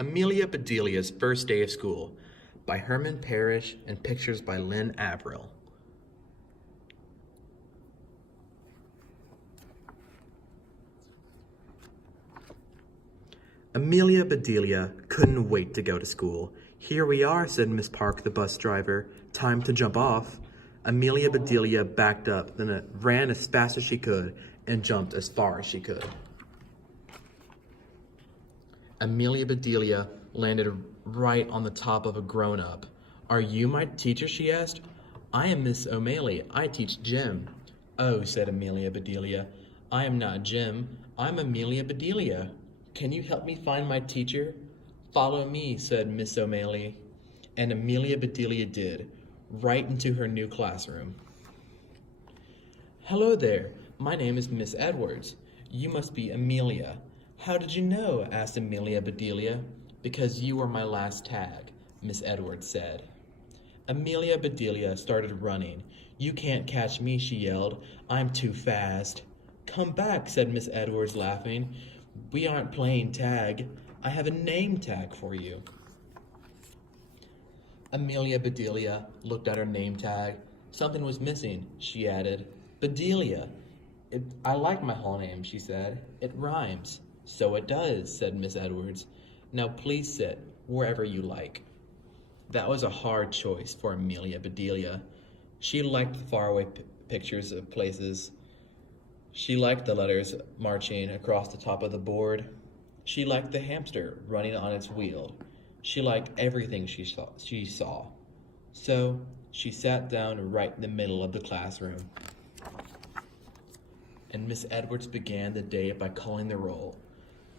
Amelia Bedelia's First Day of School by Herman Parrish and pictures by Lynn Averill. Amelia Bedelia couldn't wait to go to school. "Here we are," said Miss Park, the bus driver. "Time to jump off." Amelia Bedelia backed up, then ran as fast as she could and jumped as far as she could. Amelia Bedelia landed right on the top of a grown-up. "Are you my teacher?" she asked. "I am Miss O'Malley. I teach gym." "Oh," said Amelia Bedelia, "I am not Jim. I'm Amelia Bedelia. Can you help me find my teacher?" "Follow me," said Miss O'Malley. And Amelia Bedelia did, right into her new classroom. "Hello there. My name is Miss Edwards. You must be Amelia." "How did you know?" asked Amelia Bedelia. "Because you were my last tag," Miss Edwards said. Amelia Bedelia started running. "You can't catch me," she yelled. "I'm too fast." "Come back," said Miss Edwards, laughing. "We aren't playing tag. I have a name tag for you." Amelia Bedelia looked at her name tag. Something was missing, she added. "Bedelia. I like my whole name," she said. "It rhymes." "So it does," said Miss Edwards. "Now please sit wherever you like." That was a hard choice for Amelia Bedelia. She liked the faraway pictures of places. She liked the letters marching across the top of the board. She liked the hamster running on its wheel. She liked everything she saw. So she sat down right in the middle of the classroom. And Miss Edwards began the day by calling the roll.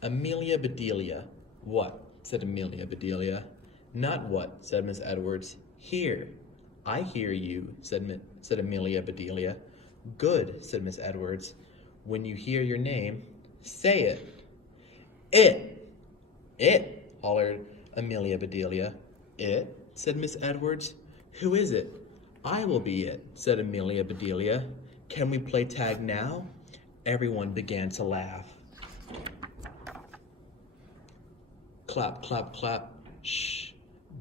"Amelia Bedelia." "What?" said Amelia Bedelia. "Not what," said Miss Edwards. "Here." "I hear you," said Amelia Bedelia. "Good," said Miss Edwards. "When you hear your name, say it." It, hollered Amelia Bedelia. "It?" said Miss Edwards. "Who is it?" "I will be it," said Amelia Bedelia. "Can we play tag now?" Everyone began to laugh. "Clap, clap, clap. Shh.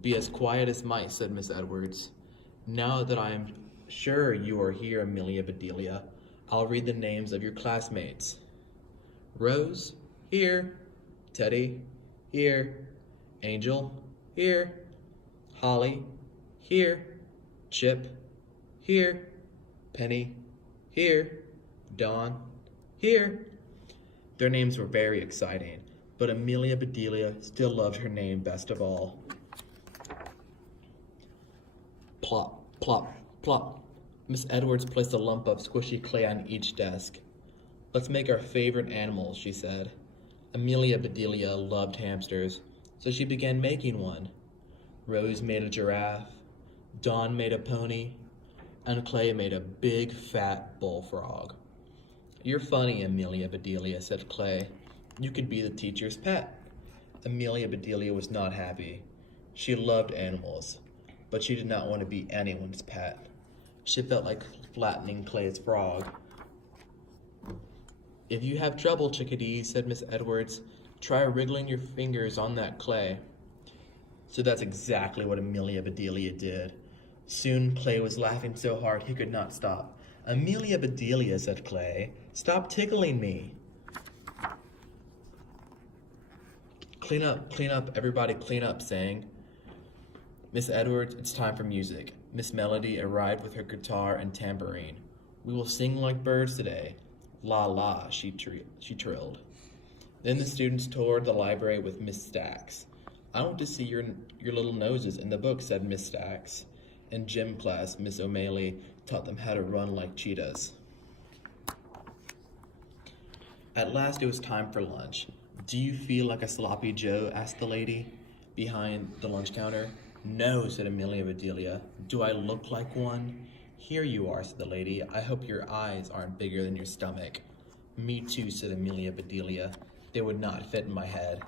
Be as quiet as mice," said Miss Edwards. "Now that I am sure you are here, Amelia Bedelia, I'll read the names of your classmates. Rose, here. Teddy, here. Angel, here. Holly, here. Chip, here. Penny, here. Dawn, here." Their names were very exciting, but Amelia Bedelia still loved her name best of all. Plop, plop, plop. Miss Edwards placed a lump of squishy clay on each desk. "Let's make our favorite animals," she said. Amelia Bedelia loved hamsters, so she began making one. Rose made a giraffe, Dawn made a pony, and Clay made a big, fat bullfrog. "You're funny, Amelia Bedelia," said Clay. "You could be the teacher's pet." Amelia Bedelia was not happy. She loved animals, but she did not want to be anyone's pet. She felt like flattening Clay's frog. "If you have trouble, chickadees," said Miss Edwards, "try wriggling your fingers on that clay." So that's exactly what Amelia Bedelia did. Soon Clay was laughing so hard he could not stop. "Amelia Bedelia," said Clay, "stop tickling me." Clean up, everybody clean up," sang Miss Edwards. "It's time for music." Miss Melody arrived with her guitar and tambourine. "We will sing like birds today." "La la," she trilled. Then the students toured the library with Miss Stacks. "I want to see your little noses in the book," said Miss Stacks. In gym class, Miss O'Malley taught them how to run like cheetahs. At last it was time for lunch. "Do you feel like a sloppy Joe?" asked the lady behind the lunch counter. "No," said Amelia Bedelia. "Do I look like one?" "Here you are," said the lady. "I hope your eyes aren't bigger than your stomach." "Me too," said Amelia Bedelia. "They would not fit in my head."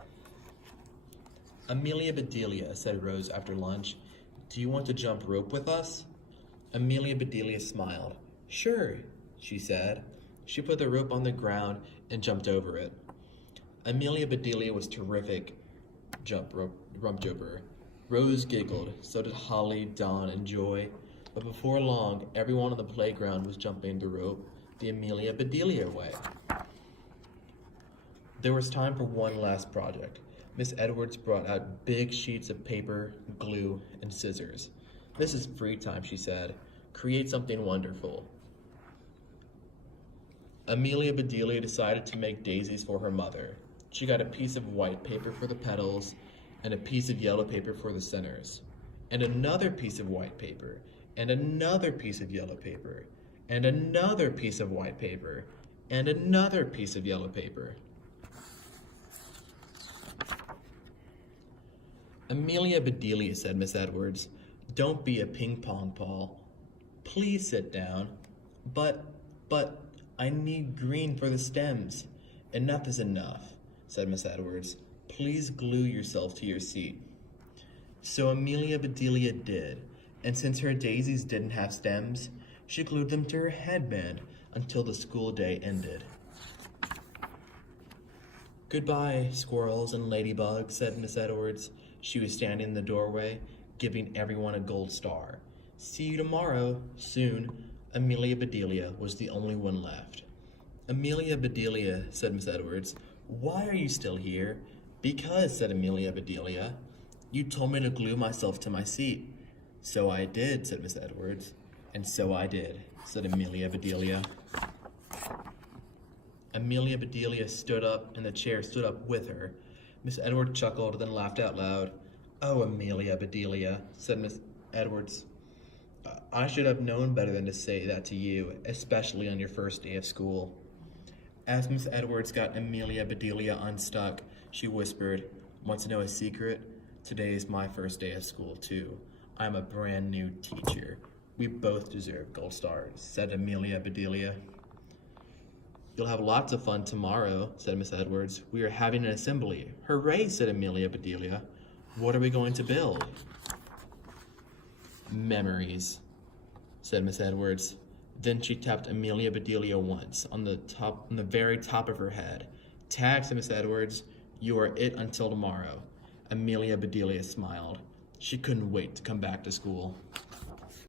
"Amelia Bedelia," said Rose after lunch, "do you want to jump rope with us?" Amelia Bedelia smiled. "Sure," she said. She put the rope on the ground and jumped over it. Amelia Bedelia was terrific rumped over. Rose giggled, so did Holly, Dawn, and Joy. But before long, everyone on the playground was jumping the rope the Amelia Bedelia way. There was time for one last project. Miss Edwards brought out big sheets of paper, glue, and scissors. "This is free time," she said. "Create something wonderful." Amelia Bedelia decided to make daisies for her mother. She got a piece of white paper for the petals, and a piece of yellow paper for the centers, and another piece of white paper, and another piece of yellow paper, and another piece of white paper, and another piece of yellow paper. "Amelia Bedelia," said Miss Edwards, "don't be a ping-pong ball. Please sit down." But, I need green for the stems." "Enough is enough," said Miss Edwards. "Please glue yourself to your seat." So Amelia Bedelia did, and since her daisies didn't have stems, she glued them to her headband until the school day ended. "Goodbye, squirrels and ladybugs," said Miss Edwards. She was standing in the doorway, giving everyone a gold star. "See you tomorrow." Soon, Amelia Bedelia was the only one left. "Amelia Bedelia," said Miss Edwards, "why are you still here?" "Because," said Amelia Bedelia, "you told me to glue myself to my seat." "So I did," said Miss Edwards. "And so I did," said Amelia Bedelia. Amelia Bedelia stood up, and the chair stood up with her. Miss Edwards chuckled, then laughed out loud. "Oh, Amelia Bedelia," said Miss Edwards. "I should have known better than to say that to you, especially on your first day of school." As Miss Edwards got Amelia Bedelia unstuck, she whispered, "Want to know a secret? Today is my first day of school, too. I'm a brand new teacher. We both deserve gold stars," said Amelia Bedelia. "You'll have lots of fun tomorrow," said Miss Edwards. "We are having an assembly." "Hooray," said Amelia Bedelia. "What are we going to build?" "Memories," said Miss Edwards. Then she tapped Amelia Bedelia once on the very top of her head. "Tag," said Miss Edwards. "You are it until tomorrow." Amelia Bedelia smiled. She couldn't wait to come back to school.